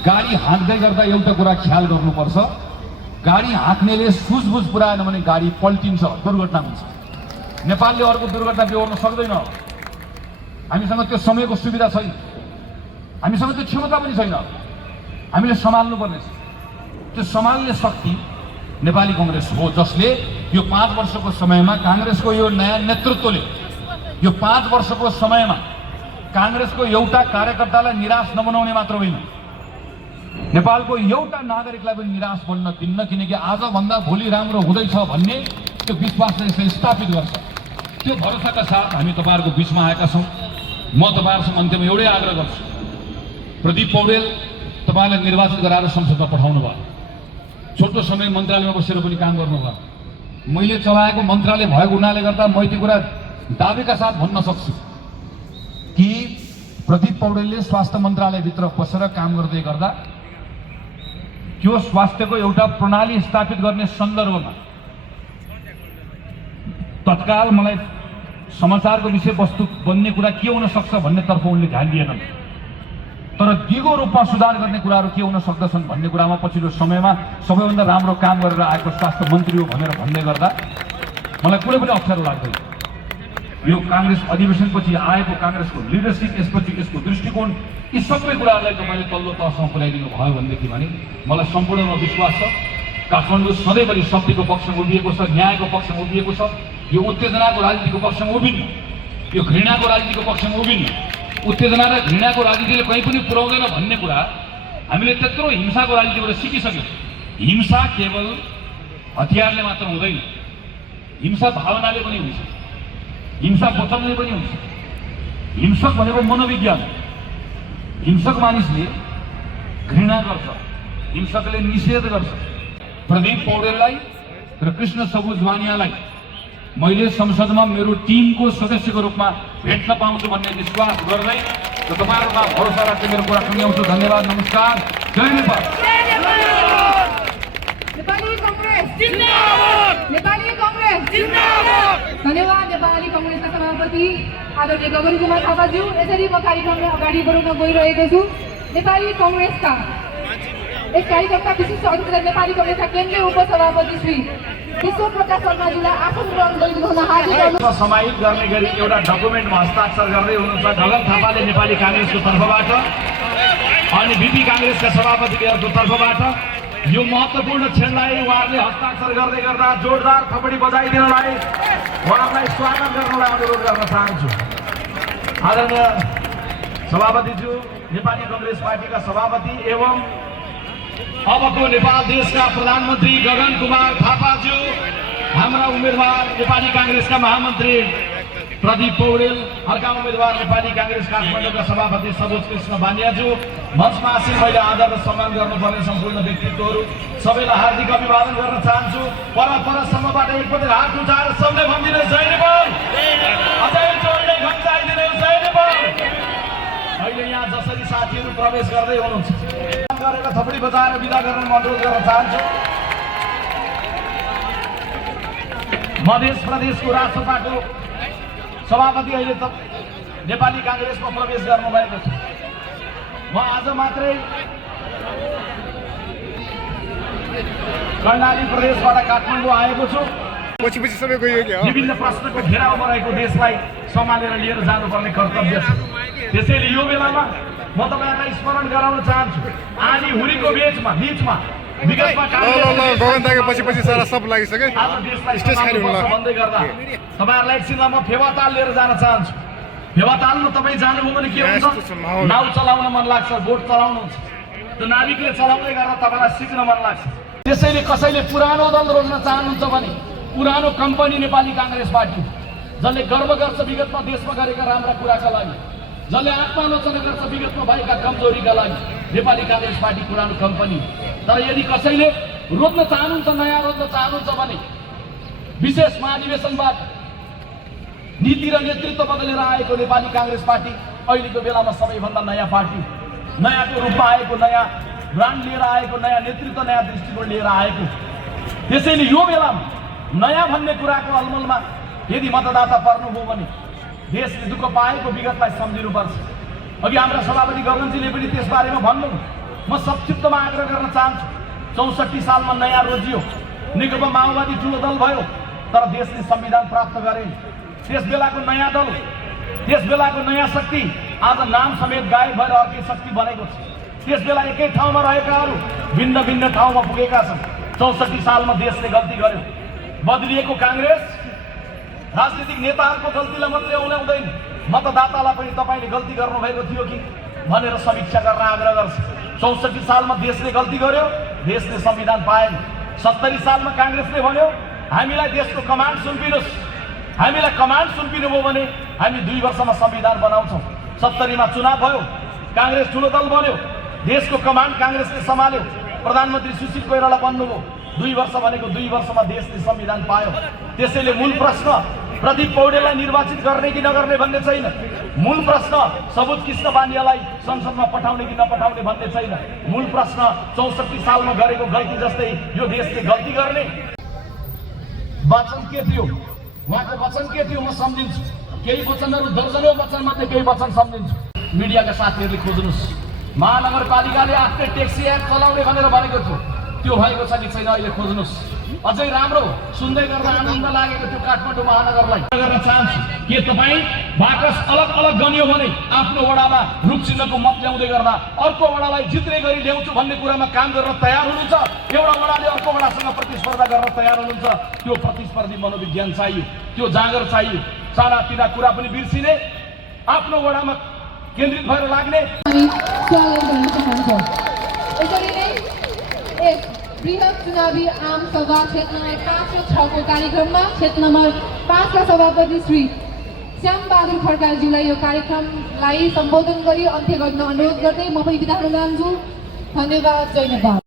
गाडी हाँक्दै गर्दा एउटा कुरा ख्याल गर्नुपर्छ, गाडी हाँक्नेले सुझबुझ पुऱ्याएन भने गाडी पल्टिन्छ, दुर्घटना हुन्छ। नेपालले अर्को दुर्घटना बेहोर्न सक्दैन। हामीसँग त्यो समयको सुविधा छैन, हामीसँग त्यो क्षमता पनि छैन। हामीले सम्हाल्नुपर्ने छ। त्यो सम्हाल्ने शक्ति नेपाली कांग्रेस हो, जसले यो 5 वर्षको समयमा कांग्रेसको यो नयाँ नेतृत्वले यो 5 वर्षको समयमा कांग्रेसको एउटा कार्यकर्तालाई निराश नबनाउने मात्र होइन, नेपालको एउटा नागरिकलाई पनि निराश बन्न दिन्न। किनकि आजभन्दा भोलि राम्रो हुँदैछ भन्ने त्यो विश्वासले यसले स्थापित गर्छ। त्यो भरोसाका साथ हामी तपाईहरुको बीचमा आएका छौं। म तपाईहरुसँग अन्त्यमा एउटै आग्रह गर्छु, प्रदीप पौडेल तपाईलाई निर्वाचित गराएर संसदमा पठाउनु भयो, छोटो समय मन्त्रालयमा बसेर पनि काम गर्नुभयो। मैले चलाएको मन्त्रालय भएको हुनाले गर्दा म यति कुरा दाबीका साथ भन्न सक्छु कि प्रदीप पौडेलले स्वास्थ्य मन्त्रालयभित्र बसेर काम गर्दै गर्दा त्यो स्वास्थ्यको एउटा प्रणाली स्थापित गर्ने सन्दर्भमा तत्काल मलाई समाचारको विषयवस्तु बन्ने कुरा के हुन सक्छ भन्नेतर्फ उनले ध्यान दिएनन्, तर दिगो रूपमा सुधार गर्ने कुराहरू के हुन सक्दछन् भन्ने कुरामा पछिल्लो समयमा सबैभन्दा राम्रो काम गरेर आएको स्वास्थ्य मन्त्री हो भनेर भन्दै गर्दा मलाई कुनै पनि अप्ठ्यारो लाग्दैन। यो कांग्रेस अधिवेशनपछि आएको कांग्रेसको लिडरशिप, यसपछि यसको दृष्टिकोण, यी सबै कुराहरूलाई तपाईले तल्लो तहसम्म पुर्याइदिनु भयो भनेदेखि भने मलाई सम्पूर्णमा विश्वास छ काठमाडौँ सधैँभरि शक्तिको पक्षमा उभिएको छ, न्यायको पक्षमा उभिएको छ। यो उत्तेजनाको राजनीतिको पक्षमा उभिन्न, यो घृणाको राजनीतिको पक्षमा उभिन्न। उत्तेजना र घृणाको राजनीतिले कहीँ पनि पुर्याउँदैन भन्ने कुरा हामीले त्यत्रो हिंसाको राजनीतिबाट सिकिसक्यौँ। हिंसा केवल हतियारले मात्र हुँदैन, हिंसा भावनाले पनि हुन्छ, हिंसा वचनले पनि हुन्छ। हिंसक भनेको मनोविज्ञान। हिंसक मानिसले घृणा गर्छ, हिंसकले निषेध गर्छ। प्रदीप पौडेललाई र कृष्ण सबुज वानियालाई मैले संसदमा मेरो टिमको सदस्यको रूपमा भेट्न पाउँछु भन्ने विश्वास गर्दै र तपाईहरुमा भरोसा राख्दै मेरो कुरा सुनाउँछु। धन्यवाद, नमस्कार, जय नेपाल। नेपाली कांग्रेस जिन्दाबाद, नेपाली कांग्रेस जिन्दाबाद। धन्यवाद नेपाली कांग्रेसका सभापति आदरणीय गगन कुमार थापाज्यू। यसरी म कार्यक्रमलाई अगाडि बढाउन गइरहेको छु। नेपाली कांग्रेसका एक कार्यकर्ता विशिष्ट अतिथि नेपाली कांग्रेसका केन्द्रीय उपसभापति श्री विश्व प्रकाश शर्माजीलाई आसन ग्रहण गरिदिनु हुन हार्दिक समाहित गर्ने गरी एउटा डकुमेन्टमा हस्ताक्षर गर्दै हुनुहुन्छ गगन थापाले नेपाली कांग्रेसको तर्फबाट अनि बीपी कांग्रेसका सभापतिको तर्फबाट यो महत्त्वपूर्ण क्षणलाई उहाँहरूले हस्ताक्षर गर्दै गर्दा जोरदार थपडी बजाइदिनलाई उहाँहरूलाई स्वागत गर्नलाई अनुरोध गर्न चाहन्छु। आदरणीय सभापतिज्यू, नेपाली कांग्रेस पार्टीका सभापति एवं अबको नेपाल देशका प्रधानमन्त्री गगन कुमार थापाज्यू, हाम्रा उम्मेदवार नेपाली कांग्रेसका महामन्त्री प्रदीप पौडेल, अर्का उम्मेदवार नेपाली कांग्रेस काठमाडौँका सभापति सबोज कृष्ण बानियाज्यू, मञ्चमा आसीन मैले आदर र सम्मान गर्नुपर्ने सम्पूर्ण व्यक्तित्वहरू सबैलाई हार्दिक अभिवादन गर्न चाहन्छु। परसम्मबाट एकपटक हात उठाएर सबले भनिदिनु जय नेपाल, अझै जोडले घन्टाइदिनु जय नेपाल। अहिले यहाँ जसरी साथीहरू प्रवेश गर्दै हुनुहुन्छ गरेर थपडी बजाएर बिदा गर्न म अनुरोध गर्न चाहन्छु। मध्य प्रदेशको राष्ट्रसभाको सभापति अहिले त नेपाली कांग्रेसमा प्रवेश गर्नुभएको छ। म आज मात्रै कर्णाली प्रदेशबाट काठमाडौँ आएको छु। विभिन्न प्रश्नको घेराउमा रहेको देशलाई सम्हालेर लिएर जानुपर्ने कर्तव्य छ। त्यसैले यो बेलामा म तपाईहरुलाई स्मरण गराउन चाहन्छु, आनी हुरीको बीचमा विगतमा पछि सारा सब लागिसक्यो, स्टेज खाली हुन लाग्यो भन्दै गर्दा तपाईहरुलाई एकछिनमा म फेवाताल लिएर जान चाहन्छु। फेवातालमा तपाई जानुभयो भने के हुन्छ, नाउ चलाउन मन लाग्छ, बोट चलाउनुहुन्छ, त्यो नाविकले चलाउँदै गर्दा तपाईलाई सिक्न मन लाग्छ। त्यसैले कसैले पुरानो दल रोज्न चाहनुहुन्छ भने पुरानो कम्पनी नेपाली कांग्रेस पार्टी, जसले गर्व गर्छ विगतमा देशमा गरेका राम्रा कुराका लागि, जसले आत्मालोचना गर्छ विगतमा भएका कमजोरीका लागि, नेपाली कांग्रेस पार्टी पुरानो कम्पनी। तर यदि कसैले रोज्न चाहनुहुन्छ, नयाँ रोज्न चाहनुहुन्छ भने विशेष महाधिवेशनबाट नीति र नेतृत्व बदलेर आएको नेपाली कांग्रेस पार्टी अहिलेको बेलामा सबैभन्दा नयाँ पार्टी, नयाँको रूपमा आएको, नयाँ ब्रान्ड लिएर आएको, नयाँ नेतृत्व, नयाँ दृष्टिकोण लिएर आएको। त्यसैले यो बेलामा नयाँ भन्ने कुराको अलमलमा यदि मतदाता पर्नुभयो भने देशले दुःख पाएको विगतलाई सम्झिनुपर्छ। अघि हाम्रा सभापति गगनजीले पनि त्यसबारेमा भन्नु, म संक्षिप्तमा आग्रह गर्न चाहन्छु। 64 सालमा नयाँ रोजियो, नेकपा माओवादी ठुलो दल भयो, तर देशले संविधान प्राप्त गरे। त्यस बेलाको नयाँ दल, त्यस बेलाको नयाँ शक्ति आज नाम समेत गायब भएर अर्कै शक्ति बनेको छ। त्यस बेला एकै ठाउँमा रहेकाहरू भिन्न भिन्न ठाउँमा पुगेका छन्। 64 सालमा देशले गल्ती गर्यो। बदलिएको काङ्ग्रेस राजनीतिक नेताहरूको गल्तीलाई मात्रै औल्याउँदैन, मतदातालाई पनि तपाईँले गल्ती गर्नुभएको थियो कि भनेर समीक्षा गर्न आग्रह गर्छ। 64 सालमा देशले गल्ती गर्यो, देशले संविधान पाएन। 70 सालमा काङ्ग्रेसले भन्यो हामीलाई देशको कमान्ड सुम्पिनुहोस्, हामीलाई कमान्ड सुम्पिनुभयो भने हामी 2 वर्षमा संविधान बनाउँछौँ। 70 मा चुनाव भयो, काङ्ग्रेस ठुलो दल बन्यो, देशको कमान्ड काङ्ग्रेसले सम्हाल्यो, प्रधानमन्त्री सुशील कोइराला बन्नुभयो। 2 वर्ष भनेको 2 वर्षमा देशले संविधान पायो। त्यसैले मूल प्रश्न प्रदीप पौडेललाई निर्वाचित गर्ने कि नगर्ने भन्ने छैन। मूल प्रश्न सबुज कृष्ण बानियालाई संसदमा पठाउने कि नपठाउने भन्ने छैन। मूल प्रश्न 64 सालमा गरेको गल्ती जस्तै यो देशले गल्ती गर्ने। वचन के थियो, उहाँको वचन के थियो म सम्झिन्छु। केही वचनहरू दर्जनौं वचन मध्ये केही वचन सम्झिन्छु। मिडियाका साथीहरूले खोज्नुहोस्। महानगरपालिकाले आफ्नै ट्याक्सी एप चलाउने भनेर भनेको थियो, त्यो भएको छ कि छैन अहिले खोज्नुहोस्। अझै राम्रो सुन्दै गर्दा आनन्द लागेको थियो काठमाडौँ महानगरलाई गर्न चाहन्छु। के तपाईँ बाकस अलग अलग गनियो भने आफ्नो वडामा रुख चिन्हको मत ल्याउँदै गर्दा अर्को वडालाई जित्ने गरी ल्याउँछु भन्ने कुरामा काम गर्न तयार हुनुहुन्छ? एउटा वडाले अर्को वडासँग प्रतिस्पर्धा गर्न तयार हुनुहुन्छ? त्यो प्रतिस्पर्धी मनोविज्ञान चाहियो, त्यो जाँगर चाहियो। सानातिना कुरा पनि बिर्सिने, आफ्नो वडामा केन्द्रित भएर लाग्ने। स्वागत गर्न चाहन्छौँ। यसरी नै एक बृहत चुनावी आम सभा क्षेत्र नम्बर 5 र 6 को कार्यक्रममा क्षेत्र नम्बर 5 का सभापति श्री श्याम बहादुर खड्काज्यूलाई यो कार्यक्रमलाई सम्बोधन गरी अन्त्य गर्न अनुरोध गर्दै म पनि बिदा हुन चाहन्छु। धन्यवाद। जय नेपाल।